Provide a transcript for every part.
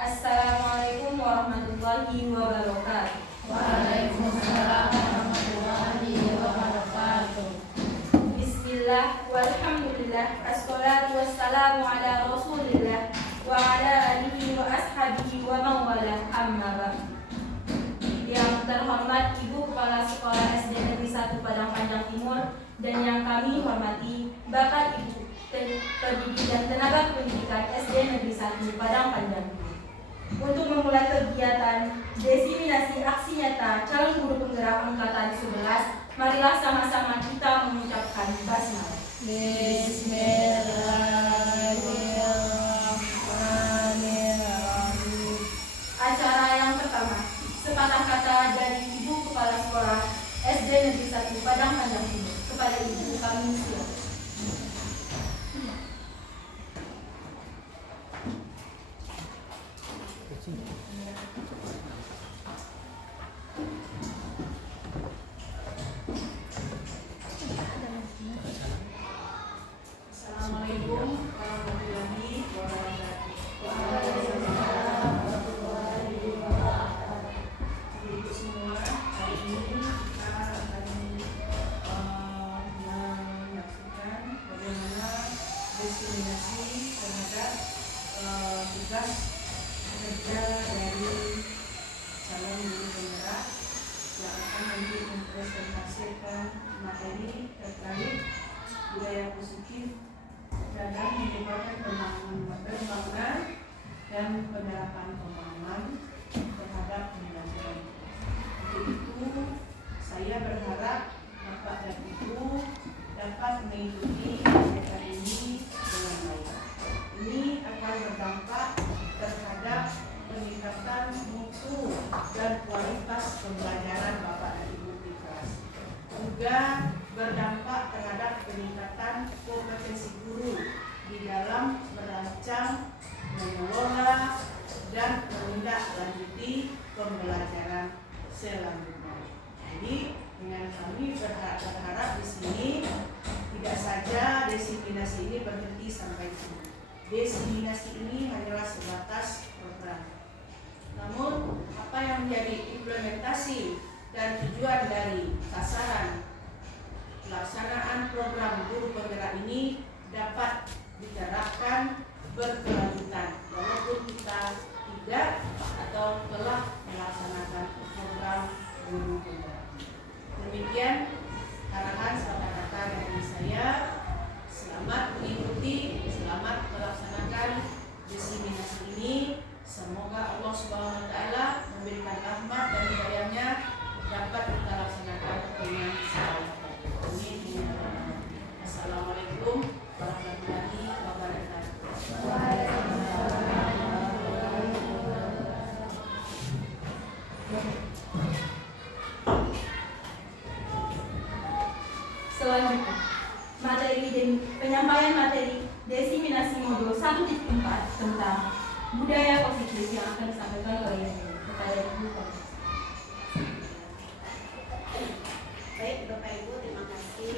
Assalamualaikum warahmatullahi wabarakatuh. Waalaikumsalam warahmatullahi wabarakatuh. Bismillah, walhamdulillah, assalatu wassalamu ala rasulillah wa ala alihi wa ashabihi wa mawala, amma ba'du. Yang terhormat Ibu Kepala Sekolah SD Negeri 1 Padang Panjang Timur dan yang kami hormati Bapak Ibu Pendidik dan Tenaga Pendidikan SD Negeri 1 Padang Panjang Timur. Untuk memulai kegiatan diseminasi aksi nyata calon guru penggerak angkatan 11, marilah sama-sama kita mengucapkan basmalah. Bismillahirrahmanirrahim. Acara yang pertama, sepatah kata dari Ibu Kepala Sekolah SD Negeri 1 Padang Panjang Timur. Kepada Ibu kami silakan. Assalamualaikum warahmatullahi wabarakatuh. Ibu semua, hari ini kita akan menyaksikan bagaimana diseminasi terhadap tugas kerja dari calon guru penggerak yang akan nanti mempresentasikan materi terkait budaya positif dalam menyebabkan pembangunan dan penerapan pemahaman terhadap pembelajaran. Untuk itu, saya berharap Bapak dan Ibu dapat mengikuti kegiatan ini dengan baik. Ini akan berdampak terhadap peningkatan mutu dan kualitas pembelajaran Bapak dan Ibu di kelas. Juga berdampak terhadap peningkatan kompetensi guru di dalam merancang, mengelola, dan menindaklanjuti pembelajaran selanjutnya. Jadi dengan kami berharap di sini tidak saja diseminasi ini berhenti sampai sini. Diseminasi ini hanyalah sebatas program. Namun apa yang menjadi implementasi dan tujuan dari sasaran pelaksanaan program guru penggerak ini dapat diterapkan berkelanjutan walaupun kita tidak atau telah melaksanakan program guru penggerak. Demikian arahan serta kata dari saya. Selamat mengikuti, selamat melaksanakan diseminasi ini. Semoga Allah Subhanahu wa taala memberikan rahmat dan hidayahnya dapat kita laksanakan dengan sebaik. Assalamualaikum warahmatullahi wabarakatuh. Selanjutnya, penyampaian materi diseminasi modul 1.4 tentang budaya positif yang akan disampaikan oleh kepada Ibu Kepala. Baik Bapak Ibu, terima kasih.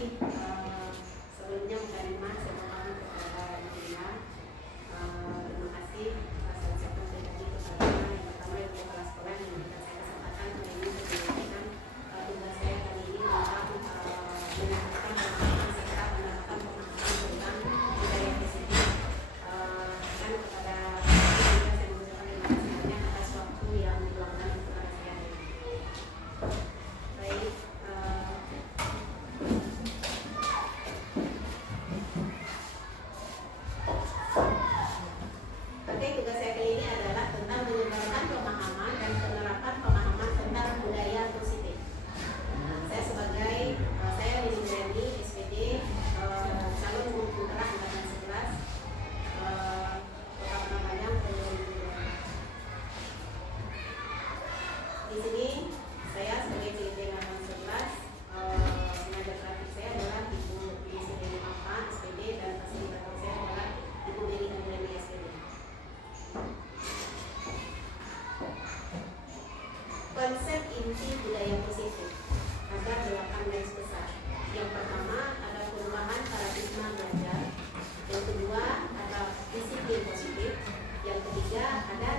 Sebelumnya menerima semoga kepada Ibunya. Terima kasih atas ucapan saya tadi kepada yang pertama Ibu Kepala Sekolah yang memberikan saya kesempatan hari ini untuk menyampaikan tugas saya kali ini tentang menyampaikan pemahaman serta penerapan pemahaman tentang budaya positif. Dan kepada Ibu saya mengucapkan terima kasih banyak atas waktu yang diluangkan kepada saya hari ini. Baik.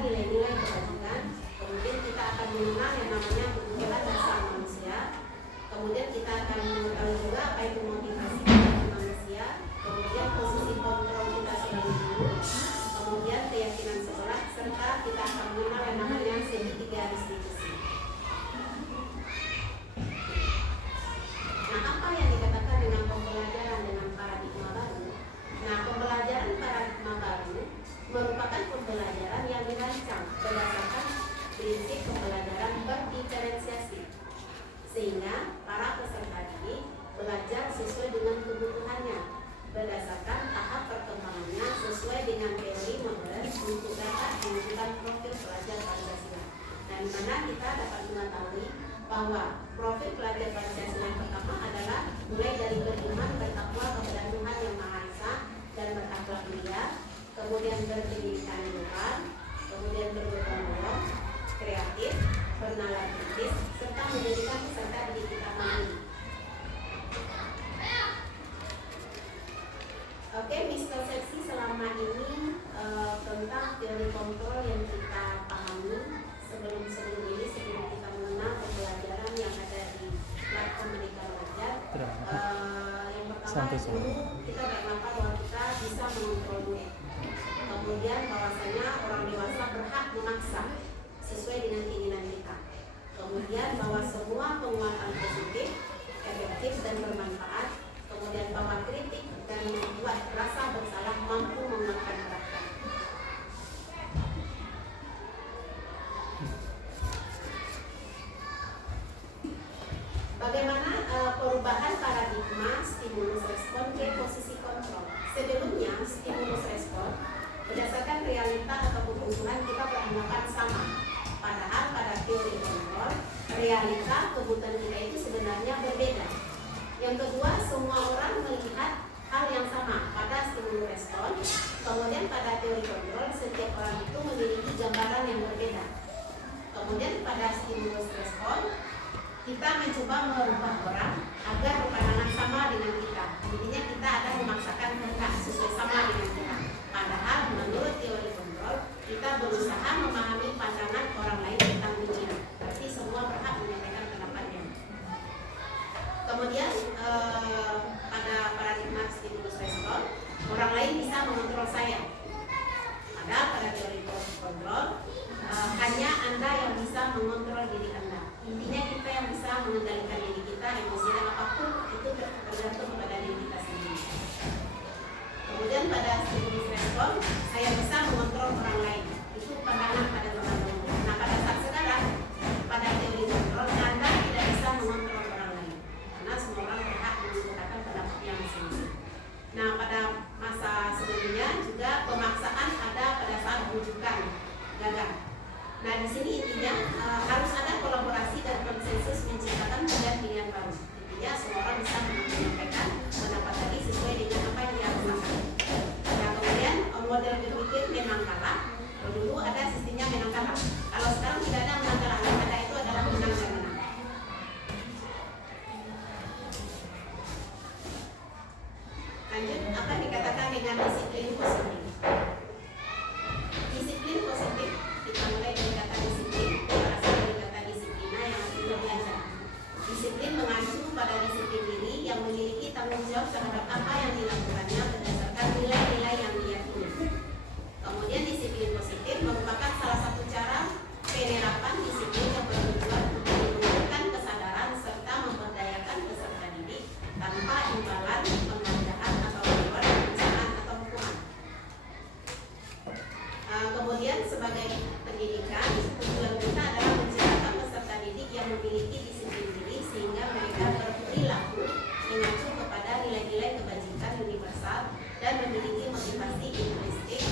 nilai-nilai kebajikan. Kemudian kita akan mengenal yang namanya kebutuhan dasar manusia. Kemudian kita akan mengetahui juga apa itu motivasi manusia. Kemudian posisi kontrol kita sebagai guru. Kemudian keyakinan sekolah, serta kita akan mengenal yang namanya segitiga distribusi. Nah, apa yang dikatakan dengan pembelajaran dengan paradigma baru? Nah, pembelajaran paradigma baru merupakan pembelajaran yang dirancang berdasarkan prinsip pembelajaran berdiferensiasi, sehingga para peserta didik belajar sesuai dengan kebutuhannya berdasarkan tahap perkembangannya sesuai dengan teori modern untuk dapat menentukan profil pelajar Pancasila. Dan di mana kita dapat mengetahui bahwa profil pelajar Pancasila yang pertama adalah mulai dari beriman, bertakwa kepada Tuhan Yang Maha Esa dan berakhlak mulia, kemudian berpendidikan luhur, kemudian bergotong royong, kreatif, bernalar kritis, serta menjadikan peserta didik kita mandiri. Oke, miskonsepsi selama ini tentang teori kontrol yang kita pahami sebelum ini, sebelum kita mengenal pembelajaran yang ada di platform Merdeka Belajar. Yang pertama dulu kita beranggapan bahwa kita bisa mengontrol murid. Kemudian bahwasanya orang dewasa berhak memaksa sesuai dengan keinginan kita. Kemudian bahwa semua penguatan positif, efektif dan bermanfaat. Kemudian bahwa kritik dan membuat rasa bersalah mampu menguatkan karakter. Bagaimana perubahan paradigma stimulus respon ke posisi kontrol? Sebelumnya stimulus respon berdasarkan realita atau kebutuhan kita beranggapan sama. Padahal pada teori kontrol, realita kebutuhan kita itu sebenarnya berbeda. Yang kedua, semua orang melihat hal yang sama pada stimulus respon. Kemudian pada teori kontrol, setiap orang itu memiliki gambaran yang berbeda. Kemudian pada stimulus respon, kita mencoba merubah orang agar berpandangan sama dengan kita. Intinya kita ada memaksakan mereka sesuai sama dengan kita. Padahal menurut teori kontrol, kita berusaha memahami pandangan orang lain tentang dunia. Berarti semua berhak menyampaikan pendapatnya. Kemudian pada paradigma stimulus respon, orang lain bisa mengontrol saya. Padahal pada teori kontrol, hanya Anda yang bisa mengontrol diri Anda. Intinya kita yang bisa mengendalikan diri kita, emosi dan apapun itu tergantung kepada diri kita sendiri. Kemudian pada stimulus respon, saya bisa mengontrol orang lain. Itu pandangan pada zaman dahulu. Nah, pada saat sekarang, pada teori kontrol, Anda tidak bisa mengontrol orang lain. Karena semua orang berhak menggunakan pendapatnya masing-masing. Nah, pada masa sebelumnya juga pemaksaan ada pada saat rujukan gagal. Nah, di sini intinya harus ada kolaborasi dan konsensus menciptakan pilihan baru. Intinya semua orang bisa menyampaikan pendapat tadi sesuai dengan apa yang dia rasakan. Nah, kemudian model berpikir menang kalah. Dulu ada sistemnya menang kalah. Kalau sekarang tidak ada menang kalah, yang ada itu adalah menang dan menang. Lanjut, apa yang dikatakan dengan disiplin positif? Disiplin positif, kita mulai dari kata disiplin, berasal dari kata disiplina yang artinya belajar. Disiplin mengacu pada disiplin diri yang memiliki tanggung jawab terhadap apa yang dilakukannya berdasarkan nilai-nilai yang diyakini. Kemudian disiplin positif merupakan salah satu cara penerapan disiplin yang bertujuan untuk menumbuhkan kesadaran serta memberdayakan peserta didik tanpa imbalan, penghargaan atau reward, pencapaian atau hukuman. Kemudian sebagai pendidikan, tujuan kita adalah menciptakan peserta didik yang memiliki disiplin diri sehingga mereka berperilaku mengacu kepada nilai-nilai kebajikan universal dan memiliki motivasi intrinsik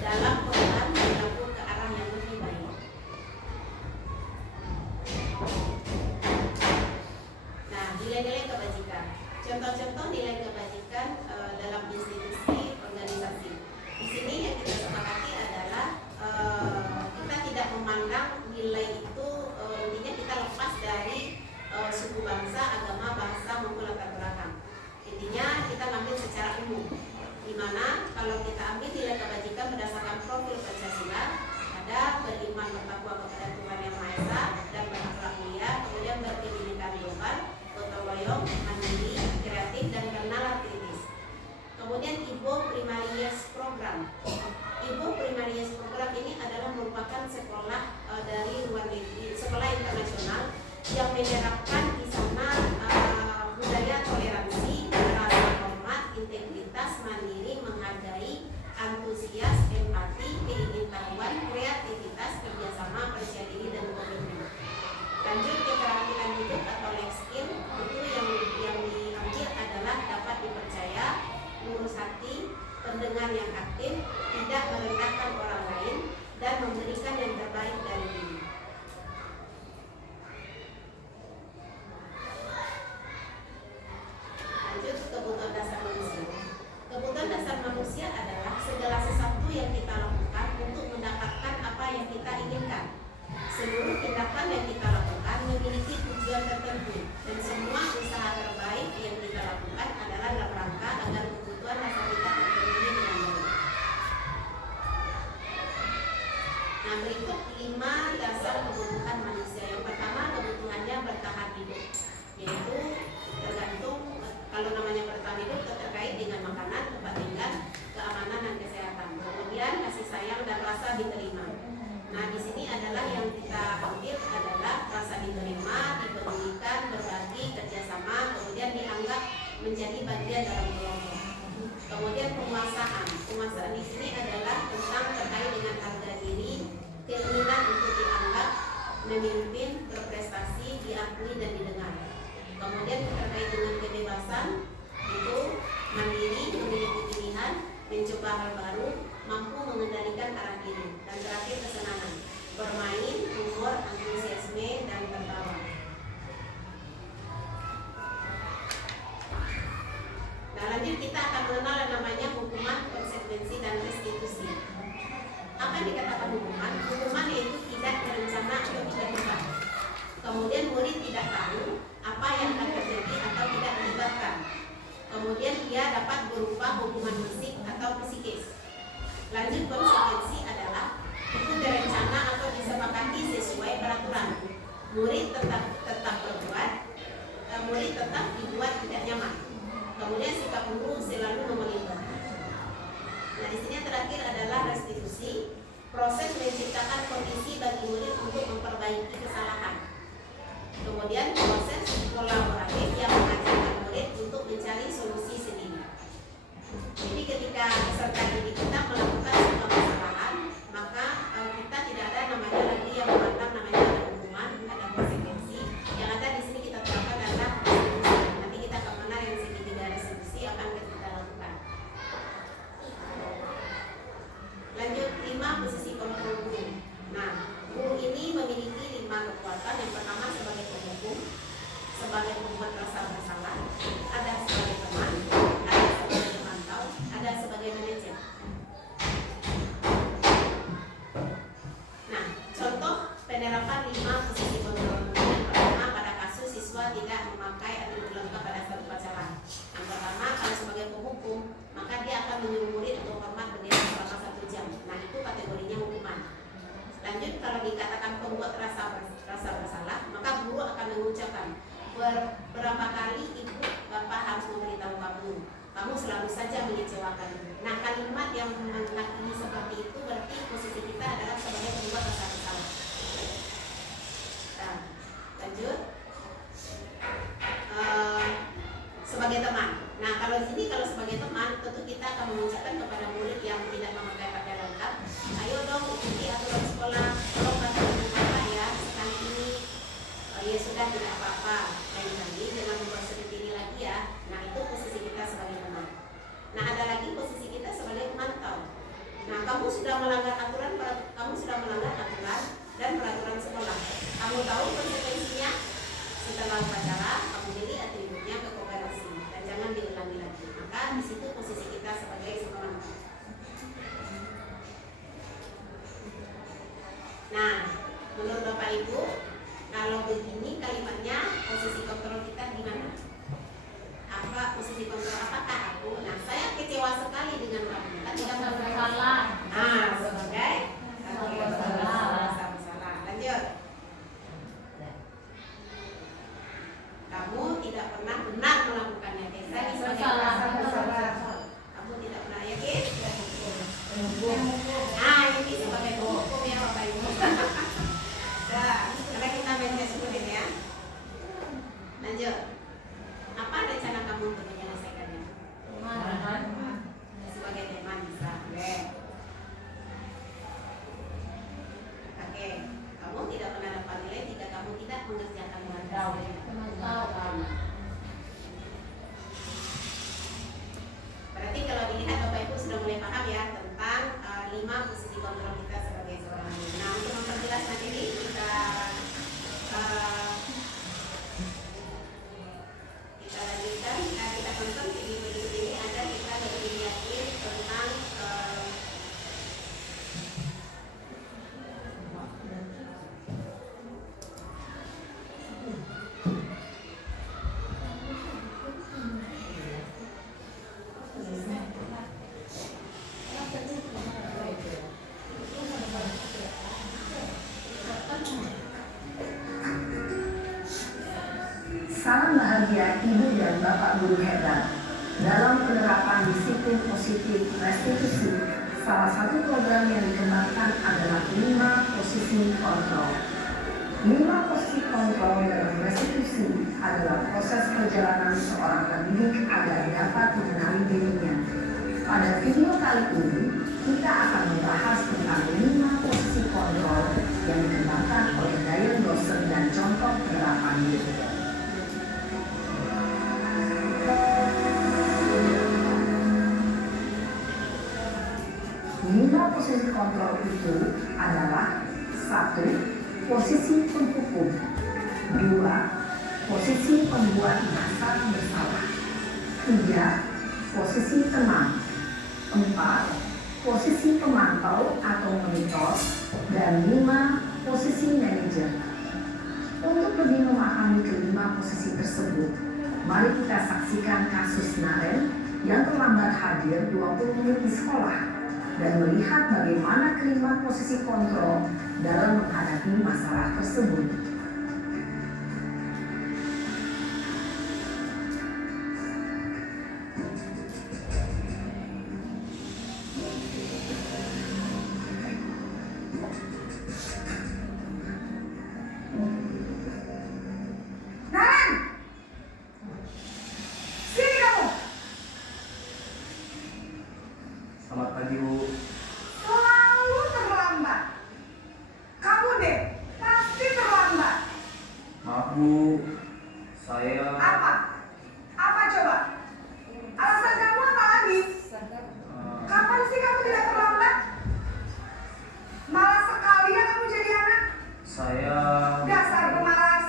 dalam perubahan perilaku ke arah yang lebih baik. Nah, nilai-nilai kebajikan. Contoh-contoh nilai kebajikan dalam institusi organisasi. Di sini yang kita sepakati adalah kita tidak memandang nilai itu intinya kita lepas dari suku bangsa, agama, bahasa, merupakan sekolah dari luar negeri, sekolah internasional yang menerapkan di sana budaya toleransi, rasa hormat, integritas, mandiri, menghargai, antusias, empati, keingintahuan, kreativitas, kerjasama, percaya diri, dan komitmen. Lanjut keterampilan hidup atau life skill, itu yang diambil adalah dapat dipercaya, lurus hati, pendengar yang aktif, tidak merendahkan orang lain, dan memberikan yang terbaik dari diri. Lanjut kebutuhan dasar manusia. Kebutuhan dasar manusia adalah segala sesuatu yang kita lakukan untuk mendapatkan apa yang kita inginkan. Seluruh tindakan yang kita lakukan memiliki tujuan tertentu, dan semua usaha terbaik yang kita lakukan adalah dalam rangka agar kebutuhan dasar kita terpenuhi dengan baik. Nah, berikut 5 dasar kebutuhan manusia. Yang pertama, kebutuhannya bertahan hidup, yaitu tergantung, kalau namanya bertahan hidup terkait dengan makanan, tempat tinggal, keamanan dan kesehatan. Kemudian kasih sayang dan rasa diterima. Nah, di sini adalah yang kita ambil adalah rasa diterima, dipedulikan, berbagi, kerjasama, kemudian dianggap menjadi bagian dalam kelompok. Kemudian penguasaan. Penguasaan di sini adalah tentang terkait dengan harga diri, keinginan untuk dianggap, memimpin, berprestasi, diakui dan didengar. Kemudian terkait dengan kebebasan, itu mandiri, memiliki pilihan, mencoba hal baru, mampu mengendalikan arah diri. Dan terakhir kesenangan, bermain, humor, antusiasme, dan tertawa. Nah, lanjut kita akan mengenal yang namanya hukuman, konsekuensi, dan restitusi. Apa yang dikatakan hukuman? Hukuman yaitu tidak terencana atau tiba-tiba. Kemudian murid tidak tahu apa yang akan terjadi atau tidak dilibatkan. Kemudian dia dapat berupa hukuman fisik atau psikis. Lanjut konsekuensi adalah itu direncana atau disepakati sesuai peraturan. Murid tetap berbuat, murid tetap dibuat tidak nyaman. Kemudian sikap guru selalu memelihara. Nah, di sini yang terakhir adalah restitusi, proses menciptakan kondisi bagi murid untuk memperbaiki kesalahan. Kemudian proses kolaboratif yang mengajarkan murid untuk mencari solusi sendiri. Jadi ketika peserta didik kita melakukan sebuah kesalahan, maka kita tidak ada namanya lagi yang memandang namanya ada hukuman, ada konsekuensi. Yang ada di sini kita terapkan adalah restitusi. Nanti kita akan mengenal yang segitiga restitusi akan kita lakukan. Lanjut 5 posisi kontrol guru. Nah, guru ini memiliki 5 kekuatan. Yang pertama sebagai penghukum, sebagai pembuat rasa bersalah, ada sebagai teman, ada sebagai pemantau, ada sebagai manajer. Nah, contoh penerapan 5 posisi kontrol guru. Yang pertama pada kasus siswa tidak memakai atribut lengkap pada saat upacara. Yang pertama, kalau sebagai penghukum, maka dia akan menyuruh murid untuk hormat bendera selama 1 jam. Nah, itu kategorinya hukuman. Lanjut, kalau dikatakan pembuat rasa bersalah, maka guru akan mengucapkan berapa kali ibu bapak harus memberitahu kamu selalu saja mengecewakan. Nah, kalimat yang menghakimi seperti itu berarti posisi kita adalah sebagai pembuat rasa bersalah. Nah, lanjut sebagai teman. Nah, kalau sebagai teman, tentu kita akan mengucapkan kepada murid yang tidak memakai pakaian lengkap, ayo dong ikuti aturan sekolah, tolong bantu bapak ya, sekali ini ya sudah tidak apa-apa, lain kali jangan membuat seperti ini lagi ya. Nah, itu posisi kita sebagai teman. Nah, ada lagi posisi kita sebagai pemantau. Nah, kamu sudah melanggar aturan dan peraturan sekolah. Kamu tahu konsekuensinya. Setelah upacara, kamu pilih atributnya ke koperasi dan jangan diulangi lagi. Maka di situ posisi kita sebagai pemantau. Nah, menurut Bapak Ibu, kalau begini kalimatnya posisi kontrol kita gimana? Apa posisi kontrol apakah aku? Nah, saya kecewa sekali dengan kamu. Kan tidak Bersalah. sebagai bersalah. Lanjut. Kamu tidak pernah benar melakukannya. Saya ini sebagai bersalah. Kamu tidak pernah yakin? Nah, ini sebagai penghukum ya Bapak Ibu. posisi kontrol kita sebagai seorang ibu. Nah, untuk memperjelas materi kita lanjutkan. Kita tonton video berikut ini agar kita lebih yakin tentang Salam bahagia Ibu dan Bapak Guru hebat. Dalam penerapan disiplin positif restitusi, salah satu program yang dikembangkan adalah 5 posisi kontrol. 5 posisi kontrol dalam restitusi adalah proses perjalanan seorang pendidik agar dapat mengenali dirinya. Pada video kali ini, kita akan membahas tentang 5 posisi kontrol yang dikembangkan oleh Diane Dawson dan contoh penerapannya. 5 posisi kontrol itu adalah 1. Posisi penghukum, 2. Posisi pembuat merasa bersalah, 3. Posisi tenang, 4. Posisi pemantau atau monitor, dan 5. Posisi manajer. Untuk lebih memahami kelima posisi tersebut, mari kita saksikan kasus Naren yang terlambat hadir 20 menit di sekolah dan melihat bagaimana kelima posisi kontrol dalam menghadapi masalah tersebut. Naren! Sini kamu! Selamat pagi, Bu. Selalu terlambat. Kamu deh, pasti terlambat. Maaf, Bu. Saya Apa? Apa coba? Alasan kamu apa lagi? Kapan sih kamu tidak terlambat? Malas sekali ya kamu jadi anak. saya Dasar pemalas.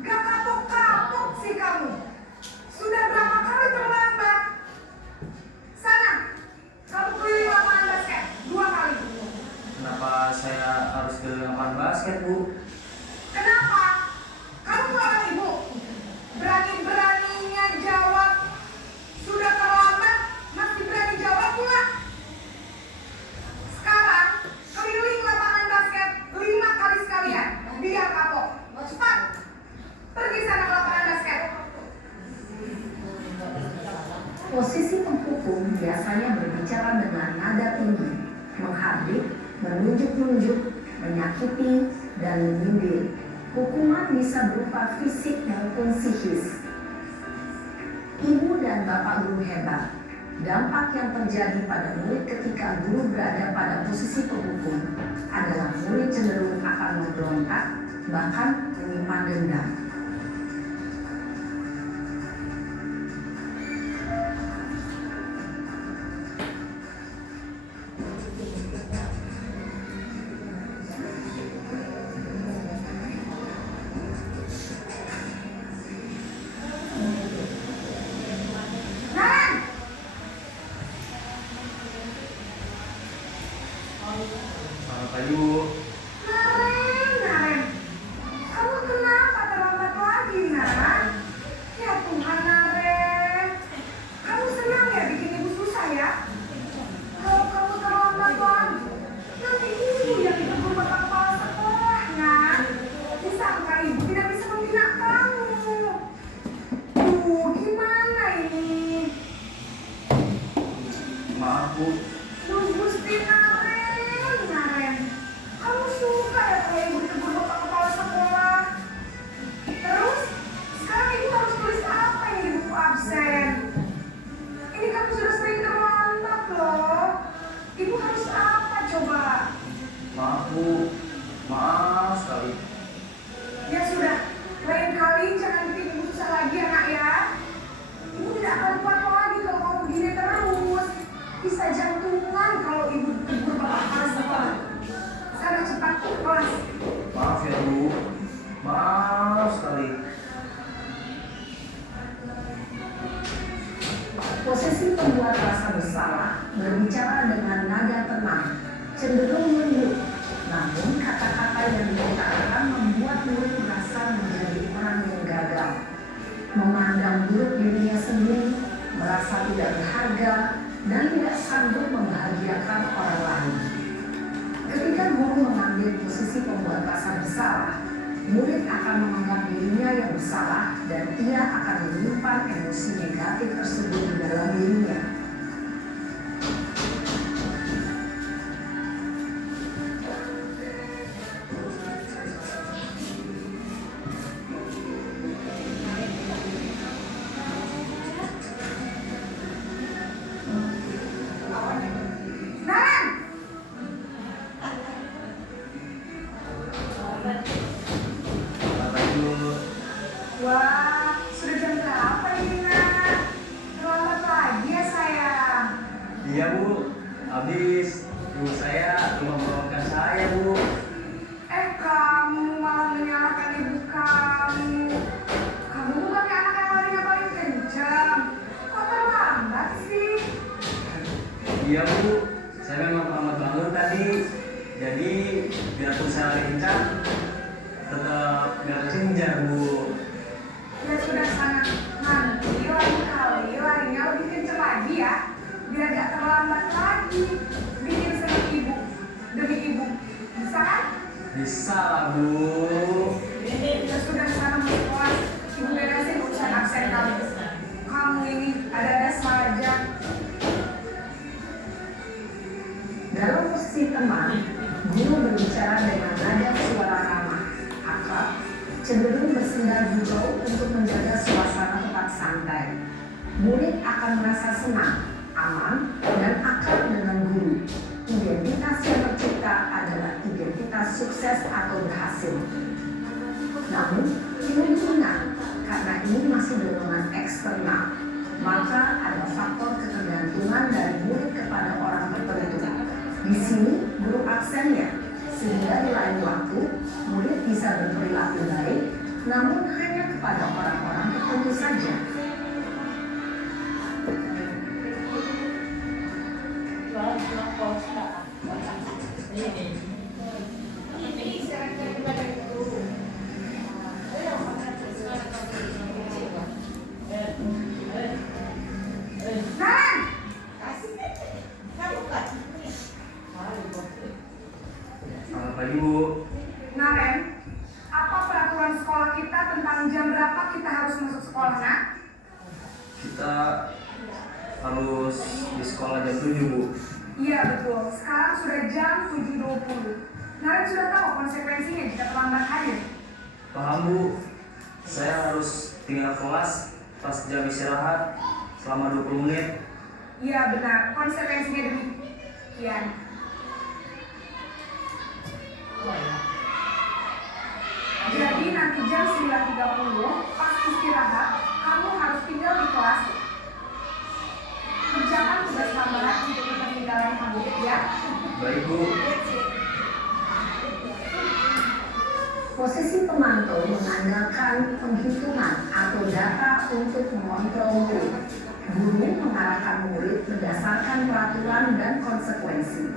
Gak kapok-kapok sih kamu. Sudah berapa kali terlambat? Sana, kamu keliling lapangan basket 2 kali. kenapa saya harus ke lapangan basket, Bu? Kenapa? Kamu seorang ibu. Berani-beraninya jawab. Sudah terlambat, masih berani jawab pula. Sekarang, keliling lapangan basket 5 kali sekalian. Biar kapok. Cepat. Pergi sana ke lapangan basket. Posisi penghukum biasanya berbicara dengan nada tinggi, menghardik, menunjuk-nunjuk, menyakiti, dan menyindir. Hukuman bisa berupa fisik maupun psikis. Ibu dan Bapak Guru hebat, dampak yang terjadi pada murid ketika guru berada pada posisi penghukum adalah murid cenderung akan memberontak, bahkan menyimpan dendam. Naren! Selamat pagi, Bu. Naren, kamu kenapa terlambat lagi, Naren? Ya Tuhan, Naren, kamu senang ya bikin ibu susah ya? Kalau kamu terlambat lagi, nanti ibu yang ditegur bapak kepala sekolah, Nak. Disangka ibu tidak bisa membina kamu. Gimana ini? Maaf, Bu. Gusti Naren, kamu pembuat rasa bersalah berbicara dengan nada tenang, cenderung lembut. Namun kata-kata yang diucapkan membuat murid merasa menjadi orang yang gagal, memandang buruk dirinya sendiri, merasa tidak berharga, dan tidak sanggup membahagiakan orang lain. Ketika guru mengambil posisi pembuat rasa bersalah, murid akan menganggap dirinya yang bersalah dan ia akan menyimpan emosi negatif tersebut di dalam dirinya. Selamat pagi Bu. Wah, sudah jam berapa ini, Nak? Terlambat lagi ya, sayang. Iya Bu, habis ibu saya cuma membangunkan saya Bu. Kamu malah menyalahkan ibu kamu. Kamu bukannya anak yang larinya paling kencang. Kok terlambat sih? Iya Bu, saya memang terlambat bangun tadi. Jadi biarpun saya lari kencang, tetap nggak kesenjar Bu. Ya sudah sana, nanti lain kali larinya lebih kencang lagi ya. Biar gak terlambat lagi. Bikin senang ibu, demi ibu. Bisa kan? Bisa lah Bu. Ya sudah sana masuk kelas. Ibu beresin urusan absen kamu. Kamu ini ada-ada saja. Dalam posisi teman, guru berbicara dengan nada suara ramah, akrab, cenderung bersenda gurau untuk menjaga suasana tetap santai. Murid akan merasa senang, aman, dan akrab dengan guru. Identitas yang tercipta adalah identitas sukses atau berhasil. Namun, ini benar, karena ini masih dorongan eksternal, maka ada faktor ketergantungan dari murid kepada orang tertentu. Di sini, guru absennya, sehingga di lain waktu, murid bisa berperilaku baik, namun hanya kepada orang-orang tertentu saja. Nan! Selamat pagi Bu. Naren, apa peraturan sekolah kita tentang jam berapa kita harus masuk sekolah, Nak? Kita harus di sekolah jam 7 Bu. Iya betul, sekarang sudah jam 7.20. Naren sudah tahu konsekuensinya jika terlambat hadir. Paham Bu. Saya harus tinggal kelas pas jam istirahat selama 20 menit. Iya benar, konsekuensinya demikian. Jadi nanti jam 9.30 pas istirahat, kamu harus tinggal di kelas. Kerjakan tugas tambahan untuk ketertinggalan kamu, ya. Baik Bu. Posisi pemantau mengandalkan penghitungan atau data untuk mengontrol murid. Guru mengarahkan murid berdasarkan peraturan dan konsekuensi.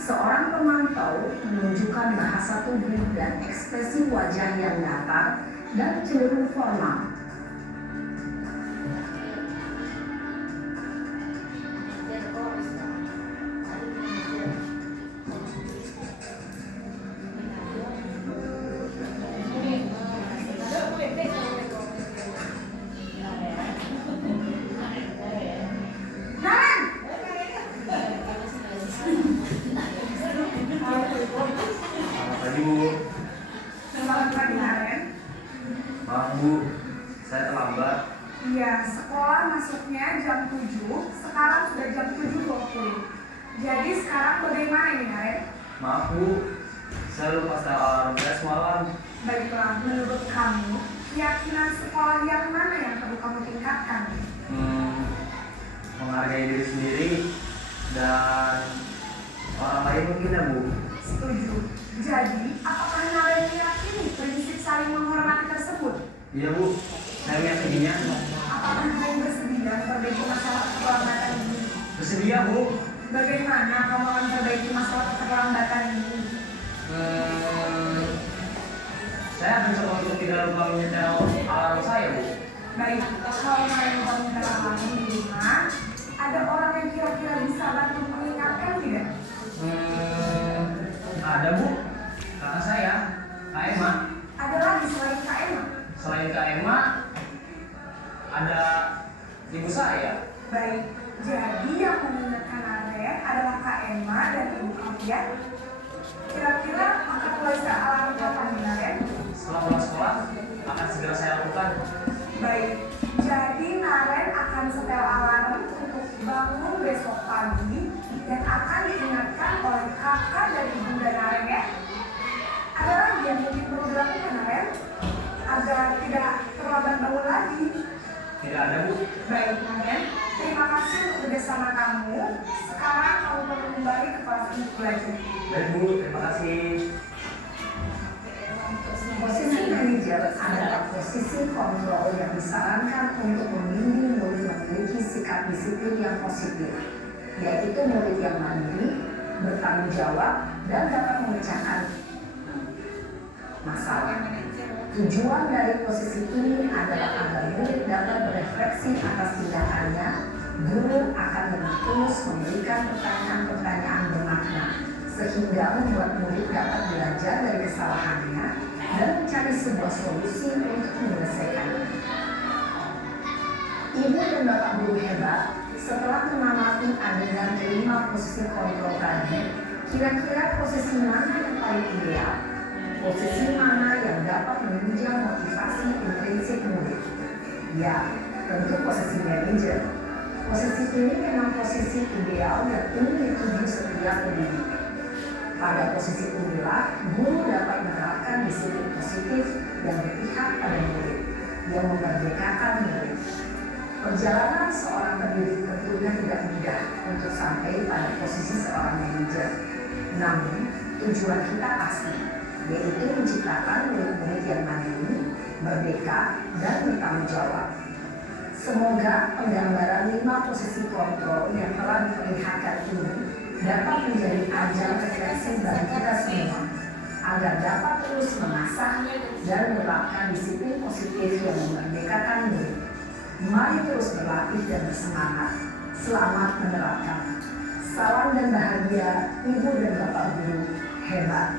Seorang pemantau menunjukkan bahasa tubuh dan ekspresi wajah yang datar dan cenderung formal. Selamat pagi Bu. Selamat pagi, Naren. Maaf Bu, saya terlambat. Iya, sekolah masuknya jam 7, sekarang sudah jam 7.20. Jadi sekarang bagaimana ini, Naren? Maaf Bu, saya lupa setel alarm saya semalam. Baiklah, menurut kamu, keyakinan sekolah yang mana yang perlu kamu tingkatkan? Menghargai diri sendiri dan orang lain mungkin ya Bu. Setuju. Jadi, apakah Naren meyakini prinsip saling menghormati tersebut? Iya Bu, saya meyakininya. Apakah Naren bersedia memperbaiki masalah keselamatan ini? Bersedia, Bu? Bagaimana kamu akan memperbaiki masalah keterlambatan ini? Saya akan coba untuk tidak lupa menyetel alarm saya, Bu. Baik, kalau kalian mau menyetel alarm di rumah, ada orang yang kira-kira bisa bantu mengingatkan tidak? Ada, Bu. Kakak saya, Kak Emma. Ada lagi selain Kak Emma? Selain Kak Emma, ada ibu saya. Baik, jadi yang mengingatkan Naren adalah Kak Emma dan ibu kalian. Kira-kira akan mulai alarm kapan nih, Naren? Setelah pulang sekolah, akan segera saya lakukan. Baik, jadi Naren akan setel alarm untuk bangun besok pagi dan akan diingatkan oleh kakak dan ibunda Naren ya. Ada lagi yang mungkin perlu dilakukan Naren agar tidak terlambat bangun lagi. Tidak ada, Bu. Baik Naren, terima kasih untuk kerjasama kamu. Sekarang kamu perlu kembali ke kelas untuk belajar. Baik, Bu. Terima kasih. Posisi manajer adalah posisi kontrol yang disarankan untuk membimbing murid memiliki sikap disiplin yang positif, yaitu murid yang mandiri, bertanggung jawab, dan dapat memecahkan masalah. Tujuan dari posisi ini adalah agar murid dapat berefleksi atas tindakannya. Guru akan lebih tulus memberikan pertanyaan-pertanyaan bermakna, sehingga membuat murid dapat belajar dari kesalahannya dan mencari sebuah solusi untuk menyelesaikannya. Ibu dan bapak guru hebat, setelah mengamati adegan kelima posisi kontrol tadi, kira-kira posisi mana yang paling ideal? Posisi mana yang dapat menunjang motivasi intrinsik murid? Ya, tentu posisi manajer. Posisi ini memang posisi ideal dan ingin dituju setiap pendidik. Pada posisi inilah, guru dapat menerapkan disiplin positif yang berpihak pada murid, yang memerdekakan murid. Perjalanan seorang pendidik tentunya tidak mudah untuk sampai pada posisi seorang manajer. Namun, tujuan kita pasti, yaitu menciptakan murid-murid yang mandiri, merdeka, dan bertanggung jawab. Semoga penggambaran 5 posisi kontrol yang telah diperlihatkan ini dapat menjadi ajang refleksi bagi kita semua, agar dapat terus mengasah dan menerapkan disiplin positif yang memerdekakan murid. Mari terus berlatih dan bersemangat. Selamat menerapkan. Salam dan bahagia, Ibu dan Bapak Guru hebat.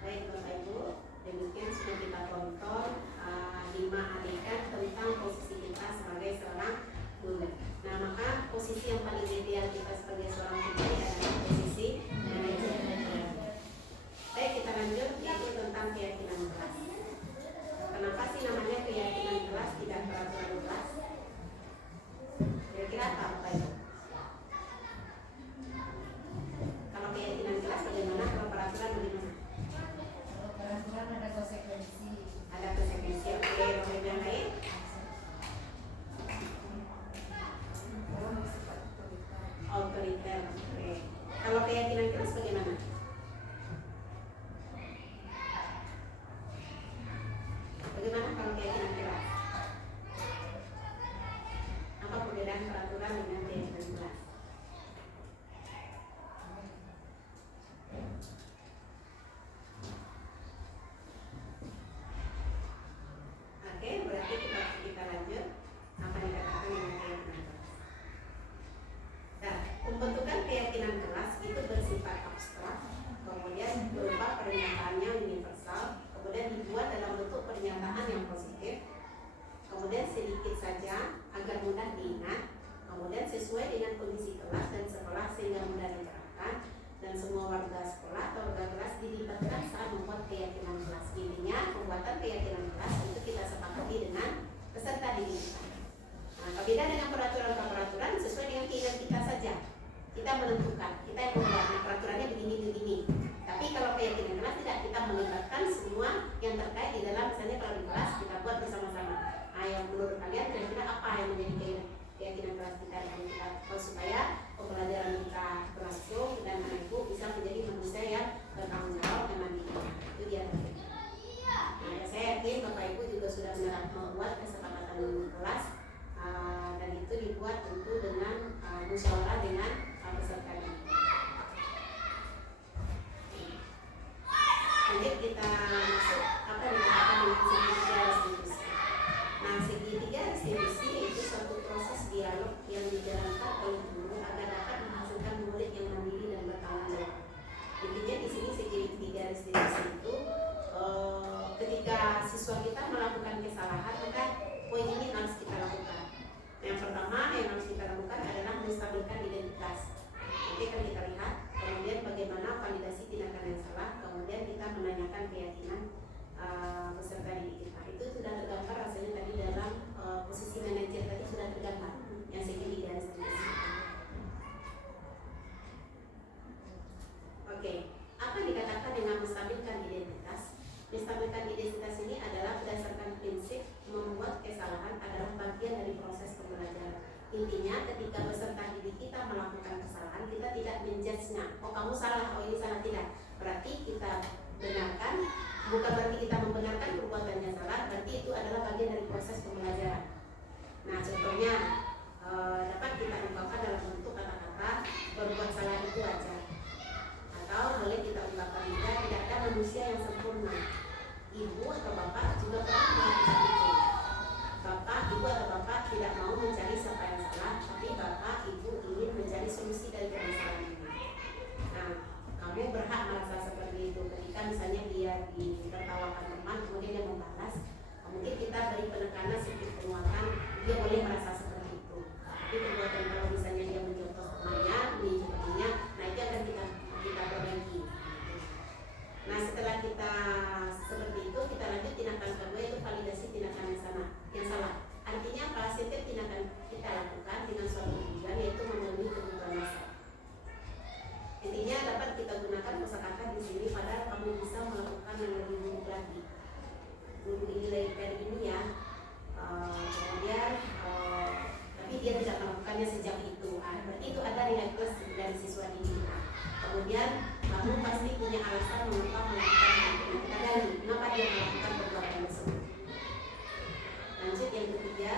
Baik Bapak Ibu, demikian sudah kita tonton 5 adegan tentang posisi kita sebagai seorang guru. Nah, maka posisi yang paling ideal kita sebagai seorang guru adalah posisi manajer. Baik, kita lanjut yaitu tentang keyakinan kelas. Kenapa sih namanya keyakinan kelas, tidak peraturan kelas? Kira-kira apa Bapak Ibu? Kalau keyakinan kelas bagaimana, kalau peraturan bagaimana? Kalau peraturan ada konsekuensi. Ada konsekuensi. Oke, yang lain? Otoriter. Oke. Kalau keyakinan kelas bagaimana? Bagaimana kalau keyakinan kelas? Apa perbedaan peraturan dengan keyakinan kelas? Oke, berarti kita lanjut apa yang dikatakan dengan keyakinan kelas. Nah, pembentukan keyakinan kelas itu bersifat abstrak, kemudian berupa pernyataannya universal, kemudian dibuat dalam bentuk pernyataan yang positif, kemudian sedikit saja agar mudah diingat, kemudian sesuai dengan kondisi kelas dan sekolah sehingga mudah diterapkan, dan semua warga sekolah atau warga kelas dilibatkan saat membuat keyakinan kelas. Intinya pembuatan keyakinan kelas itu kita sepakati dengan peserta didik kita. Nah, berbeda dengan peraturan-peraturan sesuai dengan keinginan kita saja. Kita menentukan, kita yang membuat, nah peraturannya begini-begini. Tapi kalau keyakinan kelas tidak, kita melibatkan semua yang terkait di dalam, misalnya kalau di kelas kita buat bersama-sama. Nah, yang menurut kalian kira-kira apa yang menjadi keyakinan kelas kita supaya pembelajaran kita berlangsung dan anak ibu bisa menjadi manusia yang bertanggung jawab dan mandiri. Itu dia. Nah, saya yakin Bapak Ibu juga sudah dibuat tentu dengan musyawarah dengan peserta didik. Lanjut kita masuk apa yang dikatakan dengan segitiga restitusi. Nah, segitiga restitusi itu suatu proses dialog yang dijalankan oleh guru agar dapat menghasilkan murid yang mandiri dan bertanggung jawab. Intinya di sini segitiga restitusi itu ketika siswa kita melakukan kesalahan, maka poin ini harus kita lakukan. Yang pertama yang harus kita lakukan adalah menstabilkan identitas. Nanti akan kita lihat kemudian bagaimana validasi tindakan yang salah, kemudian kita menanyakan keyakinan peserta didik kita. Itu sudah tergambar rasanya tadi dalam posisi manajer tadi sudah tergambar yang segitiga restitusi. Oke, apa yang dikatakan dengan menstabilkan identitas? Menstabilkan identitas ini adalah berdasarkan prinsip membuat kesalahan adalah bagian dari proses pembelajaran. Intinya ketika peserta didik kita melakukan kesalahan, kita tidak menjudge-nya. Oh kamu salah, oh ini salah, tidak. Berarti kita benarkan, bukan berarti kita membenarkan perbuatannya salah, berarti itu adalah bagian dari proses pembelajaran. Nah contohnya dapat kita ungkapkan dalam bentuk kata-kata berbuat salah itu wajar. Atau boleh kita ungkapkan juga tidak ada manusia yang sempurna. Ibu atau bapak juga pernah melakukan itu. Bapak, ibu atau bapak tidak mau mencari siapa yang salah, tapi bapak, ibu ingin mencari solusi dari permasalahan ini. Nah, kamu berhak merasa seperti itu. Ketika misalnya dia ditertawakan teman, kemudian dia membalas, mungkin kita beri penekanan sedikit penguatan, dia boleh merasa seperti itu. Tapi perbuatan kalau misalnya dia mencontoh temannya, menjadinya, nah itu akan kita perbaiki. Nah setelah kita seperti itu, kita lanjut tindakan kedua yaitu validasi tindakan yang salah. Artinya apa? Setiap tindakan kita lakukan dengan suatu tujuan yaitu memenuhi kebutuhan dasar. Intinya dapat kita gunakan kosakata di sini padahal kamu bisa melakukan yang lebih buruk lagi. Guru nilai dari ini ya, kemudian tapi dia tidak melakukannya sejak itu. Berarti itu ada nilai plus dari siswa didik. Kemudian kamu pasti punya alasan mengapa melakukan itu. Kita gali mengapa dia melakukan perbuatan tersebut. Lanjut yang ketiga,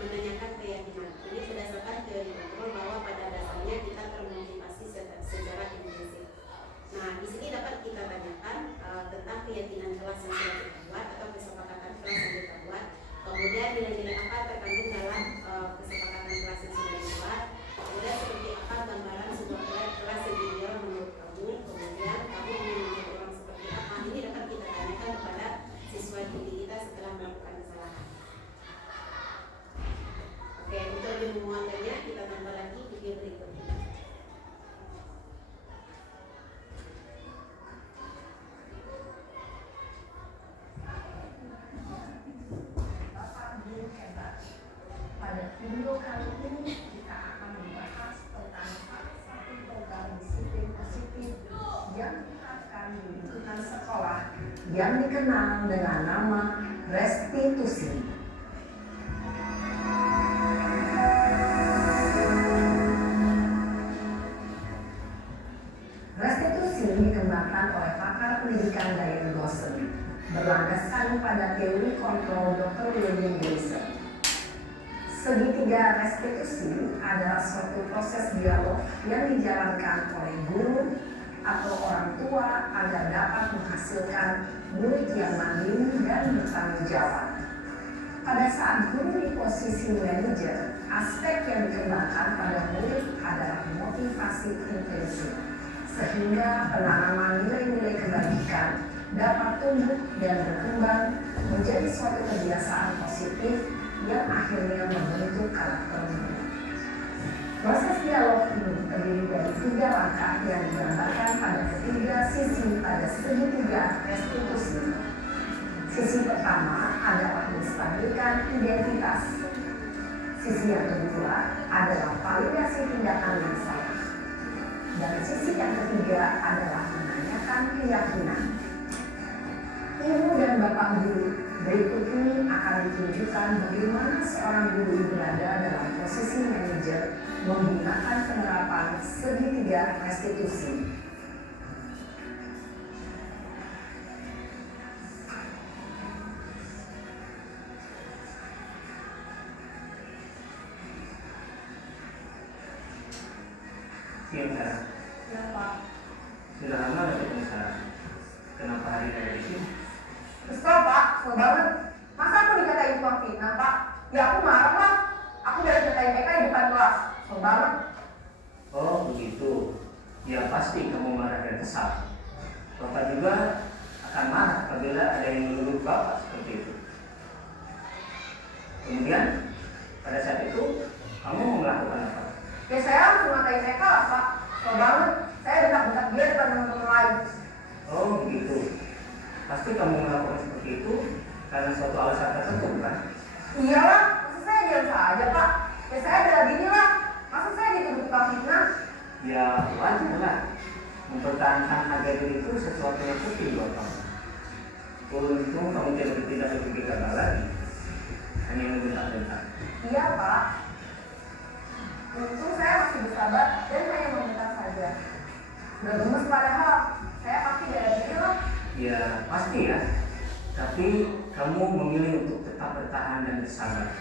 menanyakan keyakinan. Ini berdasarkan teori kontrol bahwa pada dasarnya kita termotivasi secara intensif. Nah, di sini dapat kita tanyakan tentang keyakinan kelas yang sudah kita buat atau kesepakatan kelas yang kita buat. Kemudian nilai-nilai apa terkandung dalam kesepakatan kelas yang sudah dibuat. Kemudian seperti apa gambaran sebuah kelas yang ideal menurut kamu. Kemudian kamu ingin menjadi orang seperti apa. Ini dapat kita tanyakan kepada siswa didik kita setelah melakukan kesalahan. Oke, untuk lebih memuatannya kita tambah lagi video berikutnya. Pada video kali ini kita akan membahas tentang salah satu program disiplin positif yang diterapkan di lingkungan sekolah yang dikenal dengan nama restitusi. Restitusi dikembangkan oleh pakar pendidikan Diane Gosling berlandaskan pada teori kontrol Dr. William Gleason. Segitiga restitusi adalah suatu proses dialog yang dijalankan oleh guru atau orang tua agar dapat menghasilkan murid yang mandiri dan bertanggung jawab. Pada saat guru di posisi manajer, aspek yang dikembangkan pada murid adalah motivasi intensif, sehingga penanaman nilai-nilai kebaikan dapat tumbuh dan berkembang menjadi suatu kebiasaan positif yang akhirnya membentuk karakter murid. Proses dialog ini terdiri dari 3 langkah yang digambarkan pada ketiga sisi pada segitiga restitusi. Sisi pertama adalah menstabilkan identitas. Sisi yang kedua adalah validasi tindakan yang salah. Dan sisi yang ketiga adalah menanyakan keyakinan. Ibu dan bapak guru, berikut ini akan ditunjukkan bagaimana seorang guru berada dalam posisi manajer menggunakan penerapan segitiga restitusi. Siang Sarah. Ya Pak. Sudah lama gak ketemu Sarah? Kenapa hari ini ada di sini? Kesel Pak, kesel banget. Masa aku dikatain tukang fitnah Pak? Ya aku marah lah. Aku udah dikatain mereka di depan kelas. Kesel banget. Oh begitu. Ya pasti kamu marah dan kesal. Bapak juga akan marah apabila ada yang menuduh Bapak seperti itu. Kemudian pada saat itu kamu mau melakukan apa? Ya saya langsung ngatain mereka lah Pak. Kesel banget. Saya bentak-bentak dia depan teman-teman lain. Oh begitu. Pasti kamu melakukan seperti itu karena suatu alasan tertentu kan? Iyalah, masa saya diam saja Pak? Ya saya bela diri lah. Masa saya dituduh tukang fitnah? Ya wajar lah. Mempertahankan harga diri itu sesuatu yang penting buat kamu. Untung kamu tidak berpikir gagal lagi. Hanya membentak-bentak. Iya Pak. Untung saya masih bersabar dan hanya meminta saja. Udah gemes padahal. Saya pasti bela diri lah. Ya pasti ya. Tapi kamu memilih untuk tetap bertahan dan bersabar.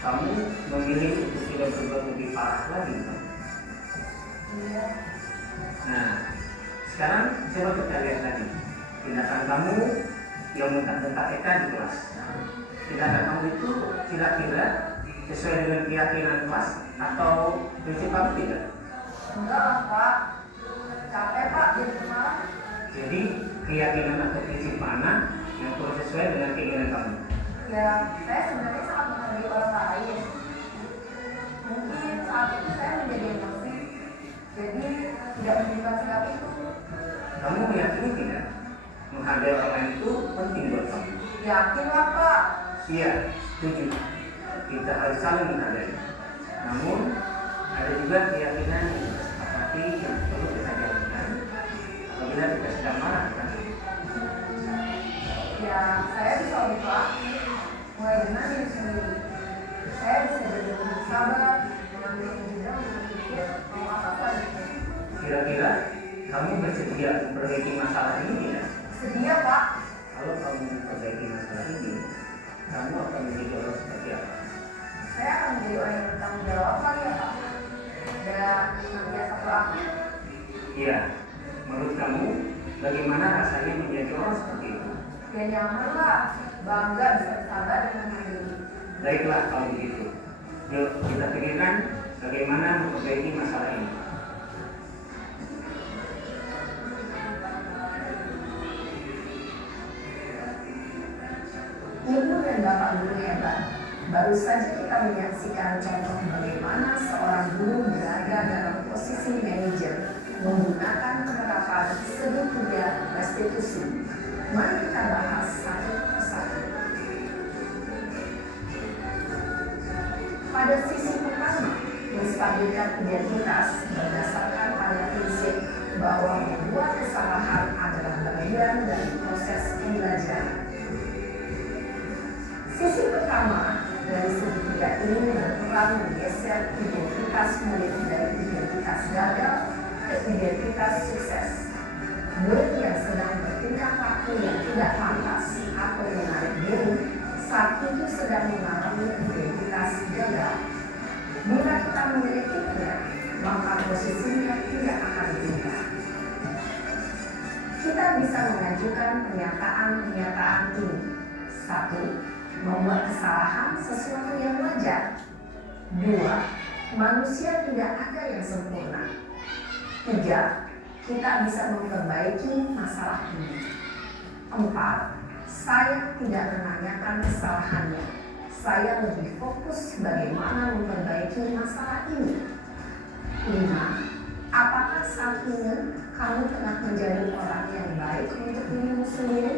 Kamu memilih untuk tidak berbuat lebih parah lagi kan? Iya. Nah, sekarang coba kita lihat lagi tindakan kamu yang bentak-bentak Eka di kelas. Tindakan kamu itu kira-kira sesuai dengan keyakinan kelas atau prinsip kamu tidak? Enggak lah Pak. Capek Pak jadi pemarah. Jadi keyakinan atau prinsip mana yang kurang sesuai dengan keinginan kamu? Ya, saya sebenarnya sangat menghargai orang lain. Mungkin saat itu saya menjadi emosi. Jadi tidak menunjukkan sikap itu. Kamu meyakini tidak? Menghargai orang lain itu penting buat kamu. Yakin lah Pak. Iya, setuju. Kita harus saling menghargai. Namun, ada juga keyakinan yang kita sepakati yang perlu kita jalankan apabila kita sedang marah kan? Ya, saya bisa lebih Pak. Mulai dengan diri sendiri. Saya bisa jadi lebih sabar, mengambil kejujuran untuk berpikir mau apa selanjutnya. Kira-kira kamu bersedia memperbaiki masalah ini tidak? Sedia Pak. Kalau kamu memperbaiki masalah ini, kamu akan menjadi orang seperti apa? Saya akan menjadi orang yang bertanggung jawab lagi ya Pak. Dan senantiasa proaktif. Iya, menurut kamu bagaimana rasanya menjadi orang seperti itu? Ya nyaman lah. Bangga bisa bersabar dan mandiri. Baiklah kalau begitu. Yuk kita pikirkan bagaimana memperbaiki masalah ini. Ibu dan Bapak guru hebat. Baru saja kita menyaksikan contoh bagaimana seorang guru berada dalam posisi manajer menggunakan penerapan segitiga restitusi. Mari kita bahas satu persatu. Pada sisi pertama, menstabilkan identitas berdasarkan pada prinsip bahwa membuat kesalahan adalah bagian dari proses pembelajaran. Sisi pertama dari segitiga ini berperan menggeser identitas murid dari identitas gagal ke identitas sukses. Murid yang sedang bertingkah laku yang tidak pantas atau menarik diri saat itu sedang mengalami identitas gagal. Bila kita memilikinya, maka posisinya tidak akan berubah. Kita bisa mengajukan pernyataan-pernyataan ini. 1. Membuat kesalahan sesuatu yang wajar. 2. Manusia tidak ada yang sempurna. 3. Kita bisa memperbaiki masalah ini. 4. Saya tidak menanyakan kesalahannya. Saya lebih fokus bagaimana memperbaiki masalah ini. 5. Apakah saat ini kamu pernah menjadi orang yang baik untuk dirimu sendiri?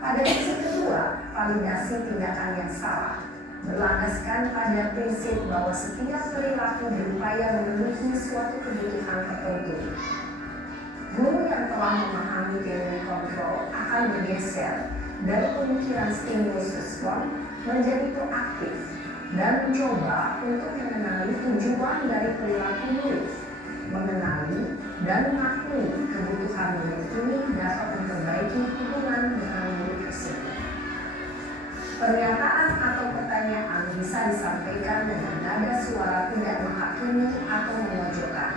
Pada sisi kedua, validasi tindakan yang salah berlandaskan pada prinsip bahwa setiap perilaku berupaya memenuhi suatu kebutuhan tertentu. Guru yang telah memahami teori kontrol akan bergeser dari pemikiran stimulus respon menjadi proaktif dan mencoba untuk mengenali tujuan dari perilaku murid, mengenali dan mengakui kebutuhan murid ini dapat memperbaiki hubungan dengan murid tersebut. Pernyataan atau pertanyaan bisa disampaikan dengan nada suara tidak menghakimi atau memojokkan,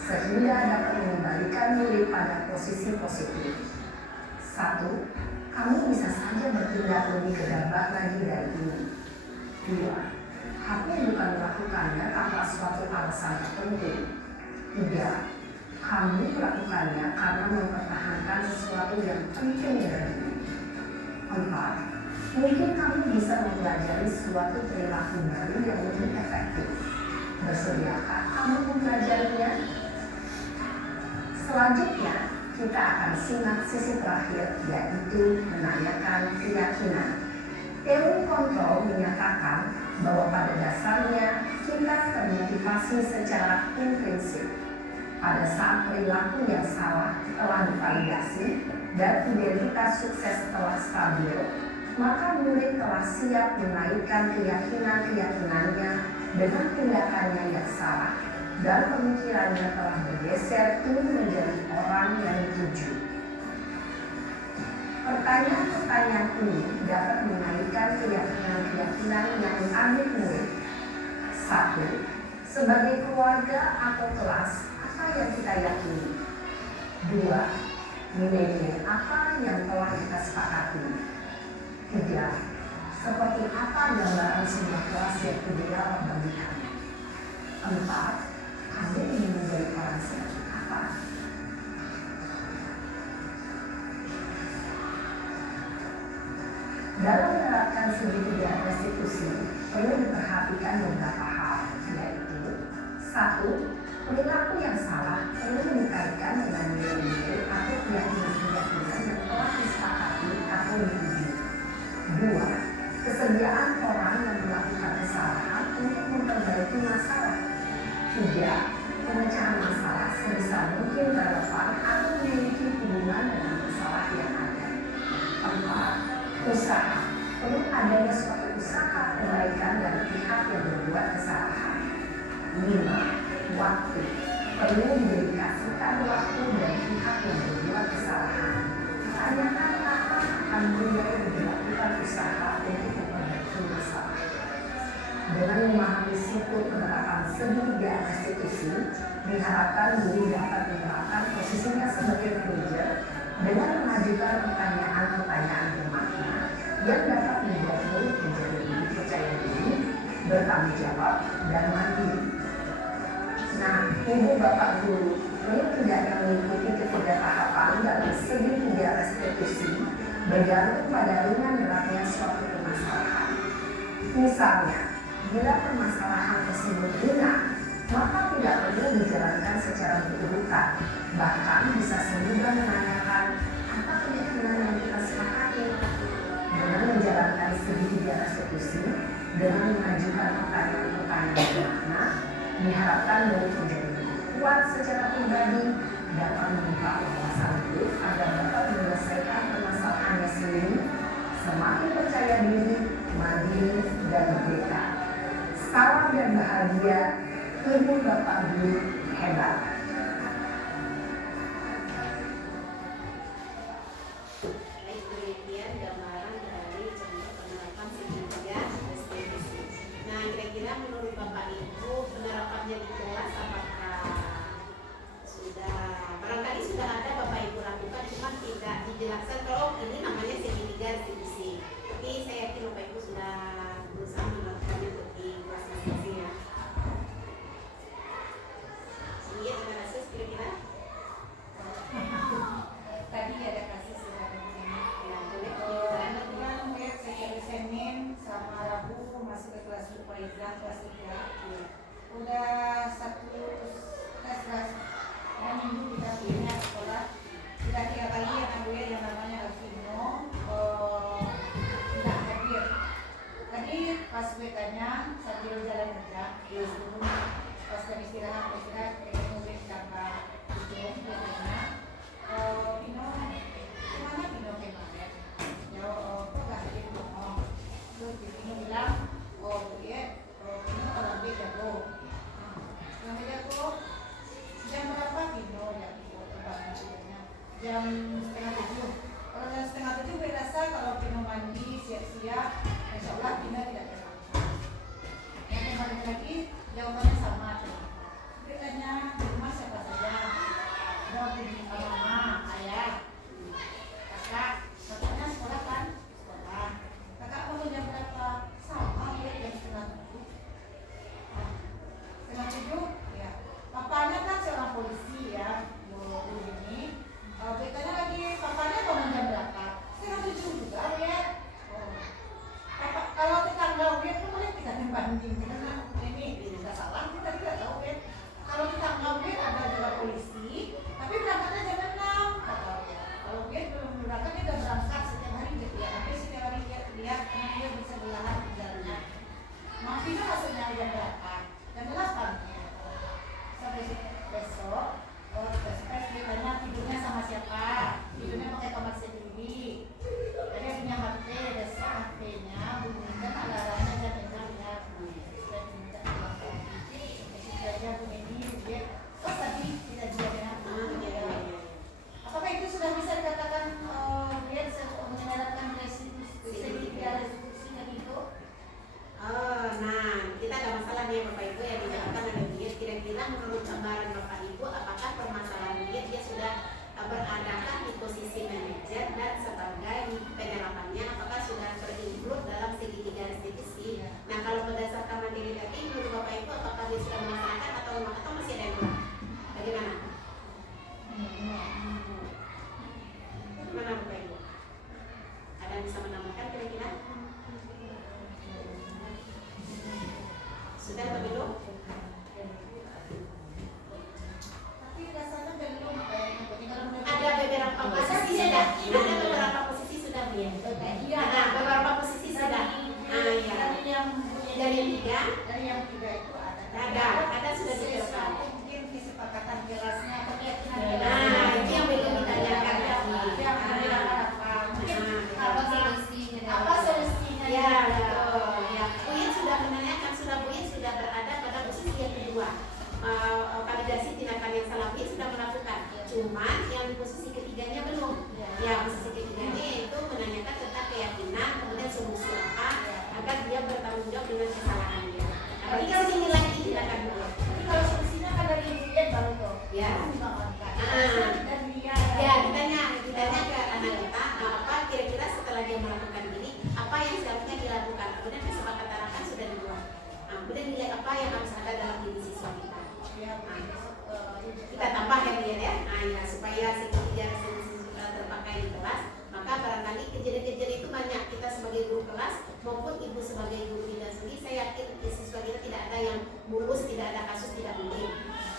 sehingga dapat mengembalikan murid pada posisi positif. 1. Kamu bisa saja bertindak lebih gegabah lagi dari ini. 2. Kamu bukan melakukannya tanpa suatu alasan tertentu. 3. Kamu melakukannya karena mempertahankan sesuatu yang penting bagimu. 4. Mungkin kamu bisa mempelajari suatu perilaku baru yang lebih efektif. Bersediakah kamu mempelajarinya? Selanjutnya, kita akan simak sisi terakhir, yaitu menanyakan keyakinan. Teori kontrol menyatakan bahwa pada dasarnya kita termotivasi secara intrinsik. Pada saat perilaku yang salah telah divalidasi dan identitas sukses telah stabil, maka murid telah siap menaikkan keyakinan-keyakinannya dengan tindakannya yang salah, dan pemikirannya telah bergeser ingin menjadi orang yang dituju. Pertanyaan-pertanyaan ini dapat menaikkan keyakinan-keyakinan yang diambil murid. 1. Sebagai keluarga atau kelas, apa yang kita yakini? 2. Nilai-nilai apa yang telah kita sepakati? 3. Seperti apa gambaran sebuah kelas yang ideal bagi kami? 4. Kami ingin menjadi orang seperti apa? Dalam menerapkan segitiga restitusi, perlu diperhatikan beberapa hal, yaitu 1. Perilaku yang salah perlu dikaitkan dengan nilai-nilai atau keyakinan-keyakinan yang telah disepakati atau dituju. 2. Kesediaan orang yang melakukan kesalahan untuk memperbaiki masalah. 3. Pemecahan masalah sebisa mungkin relevan atau memiliki hubungan dengan masalah yang ada. 4. Usaha. Perlu adanya suatu usaha perbaikan dari pihak yang berbuat kesalahan. 5. Waktu. Perlu didedikasikan waktu dari pihak yang berbuat kesalahan. Tanyakan apa akan mulai dilakukan usaha untuk memperbaiki masalah. Dengan memahami siklus penerapan segitiga restitusi, diharapkan guru dapat menerapkan posisinya sebagai manajer dengan mengajukan pertanyaan-pertanyaan bermakna yang dapat membuat murid menjadi lebih percaya diri, bertanggung jawab, dan mandiri. Nah, ibu bapak guru, ini tidaknya mengikuti ketiga tahapan dalam segitiga restitusi bergantung pada ringan beratnya suatu permasalahan. Misalnya, bila permasalahan tersebut ringan, maka tidak perlu dijalankan secara berurutan. Bahkan bisa semudah menanyakan apa keyakinan yang kita sepakati. Dengan menjalankan segitiga restitusi, dengan mengajukan pertanyaan-pertanyaan bermakna, diharapkan murid menjadi kuat secara pribadi, dapat membuka wawasan hidup agar dapat menyelesaikan permasalahannya sendiri, semakin percaya diri, mandiri, dan merdeka. Salam dan bahagia, ibu bapak guru hebat. Baik, demikian gambaran dari contoh penerapan segitiga restitusi. Nah, kira-kira menurut Bapak Ibu penerapannya di kelas apakah barangkali sudah ada Bapak Ibu lakukan, cuma tidak dijelaskan kalau ini namanya segitiga restitusi. Tapi saya yakin Bapak Ibu sudah berusaha melakukannya untuk di kelas masing-masing ya. Iya, terima kasih. Kira-kira Tadi ada kasih sudah begini. ya boleh Karena kan melihat setiap Senin sama Rabu masuk ke kelas Faizah kelas 3. Udah satu kelas dan minggu kita pilihnya sekolah. Sudah 3 kali yang gue yang namanya Alvino tidak hadir. Tadi pas gue tanya sambil jalan kerja, sebelum pas jam istirahat ketemu gue sama Ujung, gue tanya, Vino, kemana Vino kemarin? Ya, kok gak hadir ngomong? Terus Vino bilang, iya, Vino orang dia jago. Yang dia jago, jam berapa Vino? Jam 6:30. Kalau jam 6:30 gue rasa kalau Vino mandi siap-siap banding karena ini tidak salah, kita tidak tahu kan. Kalau kita ngambil ada juga polisi, tapi berangkatnya jam 6 kata dia. Kalau dia belum berangkat dia udah berangkat setiap hari gitu ya. Tapi setiap hari dia karena dia bersebelahan tinggalnya. Maafin maksudnya jam berapa? Jam 8 ya. Sampai besok, tes dia tanya tidurnya sama siapa? Tidurnya pakai kamar sendiri. Jadi dia punya HP, besok HP-nya bunyikan alarmnya jam 6 ya. Dan minta telepon. Jadi dia bunyi dia, oh tadi tidak dia dengan apakah itu sudah bisa dikatakan dia menyalahkan restitusinya gitu? Nah, kita ada masalah nih Bapak Ibu yang dijelaskan oleh Beliau. Kira-kira menurut gambaran Bapak Ibu, apakah permasalahan dia sudah beradakah di posisi manajer dan sebagai penyerapannya, apakah sudah terinclude dalam segitiga restitusi? Nah, kalau berdasarkan materi tadi, menurut Bapak Ibu, apakah dia sudah melaksanakan atau masih ada yang kurang? Bagaimana? Gimana Bapak Ibu? Ada yang bisa menambahkan kira-kira? Sudah atau belum? Tapi rasanya belum Ada beberapa posisi sudah. Ada beberapa posisi sudah ya. Ada beberapa posisi sudah. Iya. Dari yang tiga itu ada sudah diterapkan. Mungkin kesepakatan jelasnya atau keyakinan Nah, itu yang belum ditanyakan lagi. apa solusinya? Ya, betul. Ya, Buin sudah menanyakan, Buin sudah berada pada posisi yang kedua. Validasi tindakan yang salah Buin sudah melakukan. Cuman yang di posisi ketiganya belum. Ya, posisi ketiganya itu menanyakan tentang keyakinan, kemudian solusi apa agar dia bertanggung jawab dengan kesalahannya. Tapi kalau ini lagi tindakan dulu. Tapi kalau solusinya kan dari Buin baru tuh. Ya. Dan dia Ya, ditanya ke anak kita, apa kira-kira setelah dia melakukan ini, apa yang seharusnya dilakukan. Kemudian kesepakatan akan sudah dibuat. Kemudian nilai apa yang harus ada dalam diri siswa kita. Kita tambah ya. Ya, supaya segitiga terpakai di kelas. Maka barangkali kejadian-kejadian itu banyak. Kita sebagai guru kelas maupun ibu sebagai guru bidang studi, saya yakin siswa kita tidak ada yang mulus, tidak ada kasus tidak mungkin.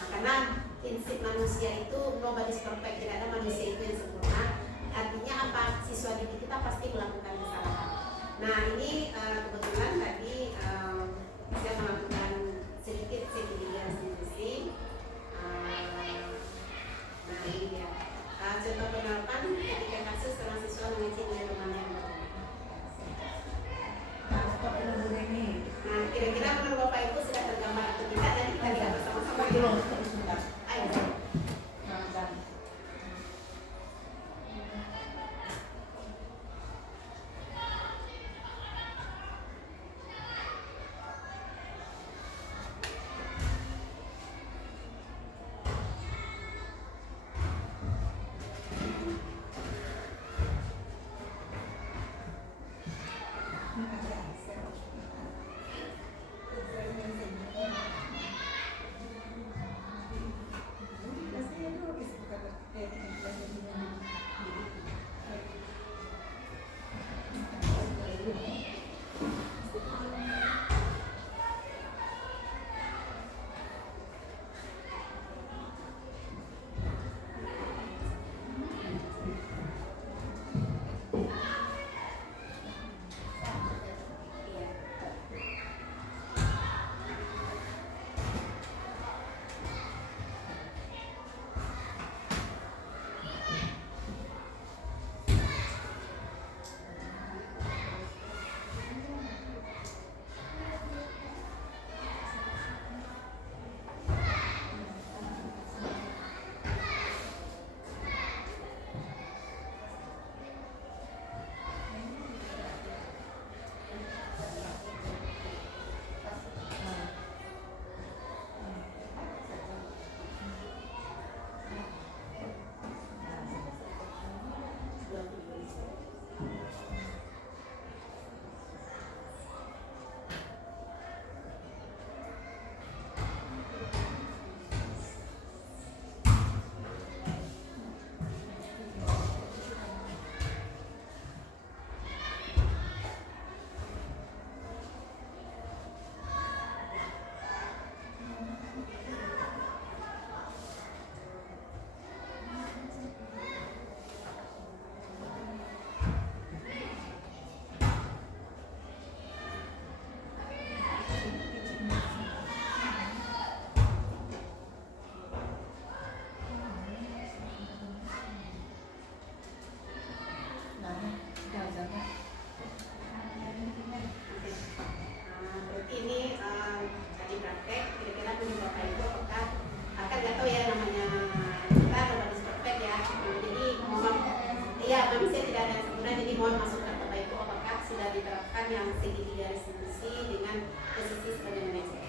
Karena prinsip manusia itu nobody's perfect, tidak ada manusia itu yang sempurna. Artinya apa? Siswa didik kita pasti melakukan kesalahan. Nah, ini kebetulan tadi saya melakukan sedikit segitiga restitusi. Nah, ini dia. Contoh penerapan ketika kasus seorang siswa mengecil nilai temannya yang berbeda. Nah, kira-kira menurut Bapak Ibu sudah tergambar atau tidak? Jadi kita lihat bersama-sama. Ayo. segitiga restitusi dengan posisi sebagai manajer.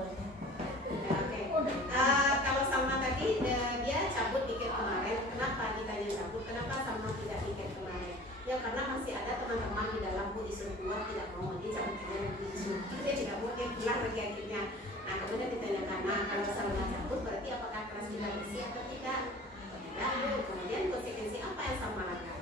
jawabannya. Ya, oke. Kalau Salma tadi dia cabut tiket kemarin. Kenapa ditanya cabut? Kenapa Salma tidak tiket kemarin? Ya karena masih ada teman-teman di dalam Bu disuruh keluar tidak mau, dia cabut tiket disuruh. Dia tidak mau, dia pulang lagi akhirnya. Nah kemudian ditanyakan, nah kalau Salma cabut berarti apakah kelas kita bersih atau tidak? Tidak. Kemudian konsekuensi apa yang Salma lakukan?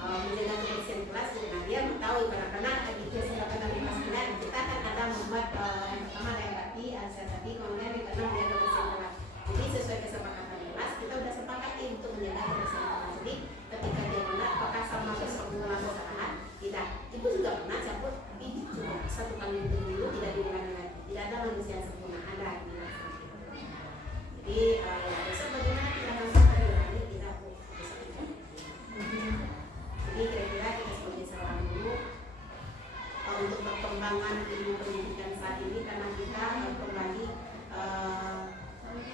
Menjaga kebersihan kelas. Nah dia mengetahui karena di kelas 8 kita kan ada membuat yang pertama ada empati, ada tadi, kemudian yang kedua menjaga kebersihan kelas. Jadi sesuai kesepakatan kelas kita sudah sepakati untuk menjaga kebersihan kelas. Jadi ketika dia benar, apakah sama besok mengulang kesalahan? Tidak. Ibu juga pernah cabut, tapi cuma satu kali dulu tidak diulangi lagi. Tidak ada manusia yang sempurna, ada bilang seperti itu. Jadi besok bagaimana kita langsung diulangi? Tidak Bu. Besok tidak. Jadi kira-kira kita sebagai seorang guru untuk perkembangan ilmu pendidikan saat ini karena kita kembali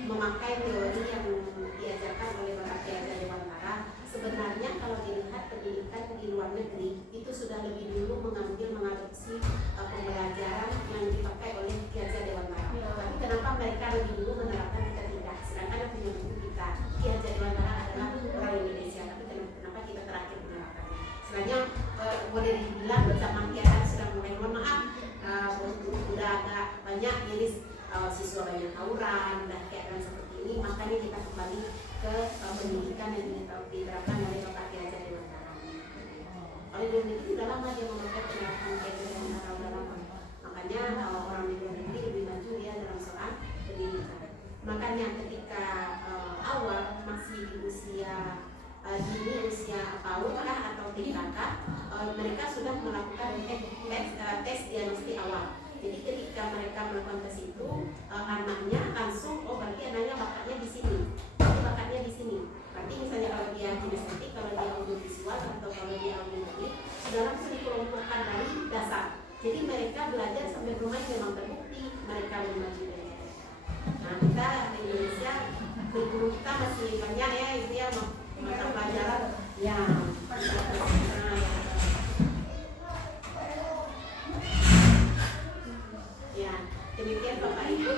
memakai teori yang diajarkan oleh para pengajar Dewantara. Sebenarnya kalau dilihat pendidikan di luar negeri itu sudah lebih dulu mengadopsi pembelajaran yang dipakai oleh Ki Hajar Dewantara. Tapi kenapa mereka lebih dulu menerapkan, kita tidak? Sedangkan yang punya buku kita Ki Hajar Dewantara adalah orang Indonesia, tapi kenapa kita terakhir menerapkannya? Sebenarnya boleh dibilang zaman Ki Hajar sudah mulai, mohon maaf, sudah agak banyak jadi siswa banyak tawuran dan keadaan seperti ini, makanya kita kembali ke pendidikan yang diterapkan oleh Bapak Ki Hajar Dewantara. Oleh luar negeri sudah lama dia memakai penerapan Ki Hajar Dewantara, sudah lama. Makanya orang di luar negeri lebih maju ya dalam soal pendidikan. Makanya ketika awal masih di usia dini, usia PAUD atau TKK, mereka sudah melakukan tes diagnostik awal. Jadi ketika mereka melakukan tes itu, anaknya langsung, oh berarti anaknya bakatnya di sini, bakatnya di sini. Berarti misalnya kalau dia kinestetik, kalau dia audiovisual atau kalau dia audiometrik, sudah langsung dikelompokkan dari dasar. Jadi mereka belajar sampai bermain memang terbukti mereka lebih maju dari mereka. Nah kita di Indonesia, guru kita masih banyak ya itu ya mata pelajaran yang ya demikian Bapak Ibu.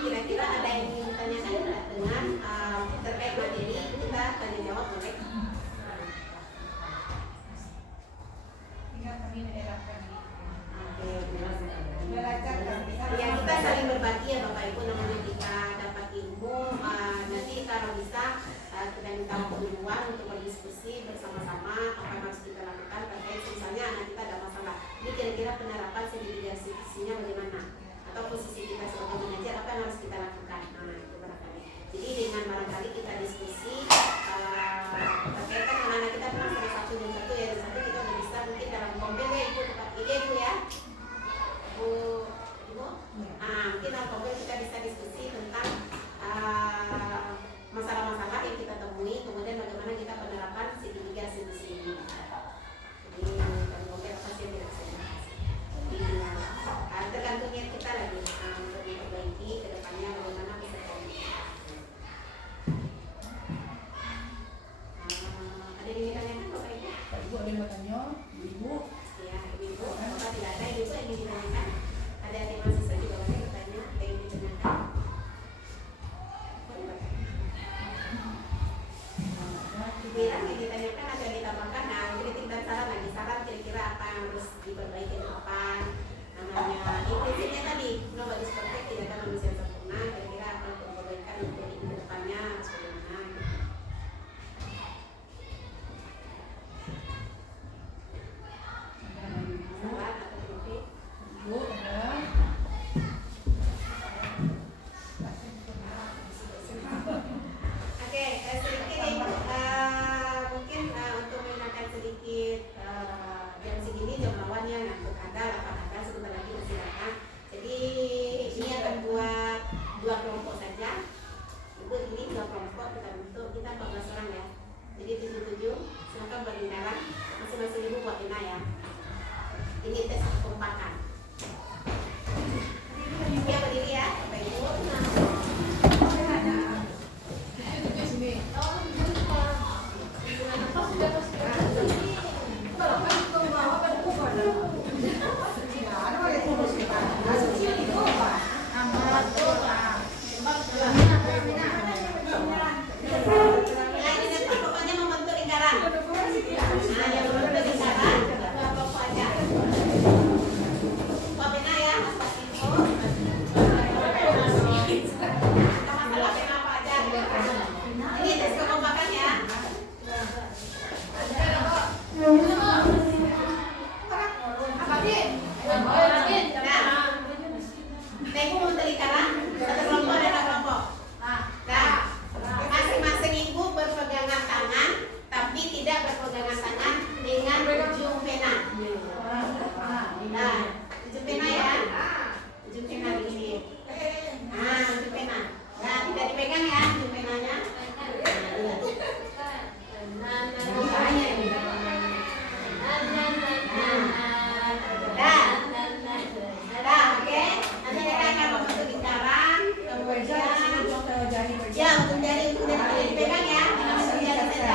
Reza, sini dong ke Jani Reza. Ya, untuk jari dipegang ya. Langsung jari saja. Ya,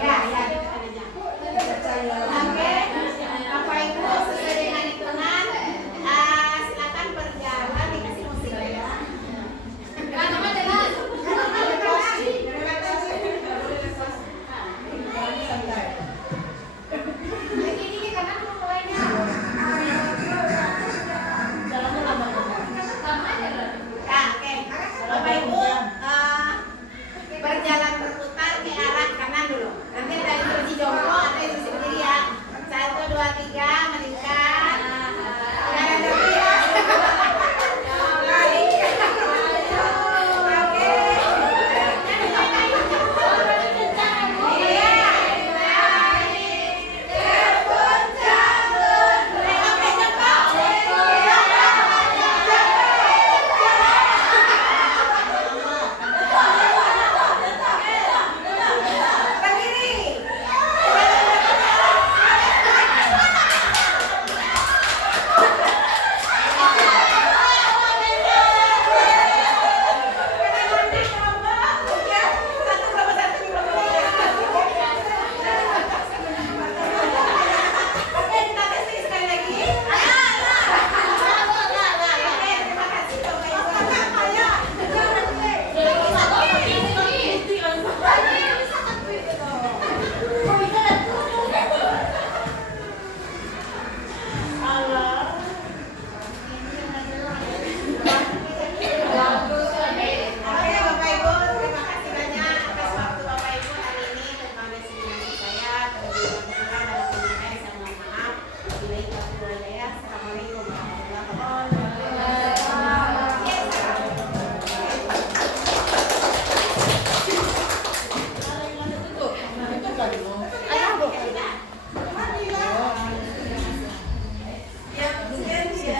ya. Oke, Bapak Ibu sesuai dengan hitungan, silakan berjalan dikasih musik ya. Ya, oke. Bapak Ibu berjalan berputar ke arah kanan dulu. Nanti ada instruksi jongkok atau instruksi berdiri ya. 1, 2, 3, meningkat. Kanan dulu ya. Oke Bapak Ibu, terima kasih banyak atas waktu Bapak Ibu hari ini untuk mengambil simulasi saya. Kemudian kurang dalam penyampaian saya mohon maaf. Bila itu ya. Assalamualaikum warahmatullahi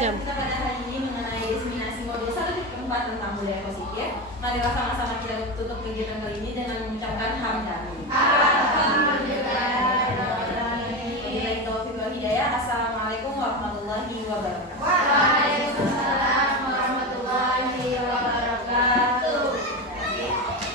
Kita pada hari ini mengenai diseminasi modul 1.4 tentang budaya positif. Marilah sama-sama kita tutup kegiatan kali ini dengan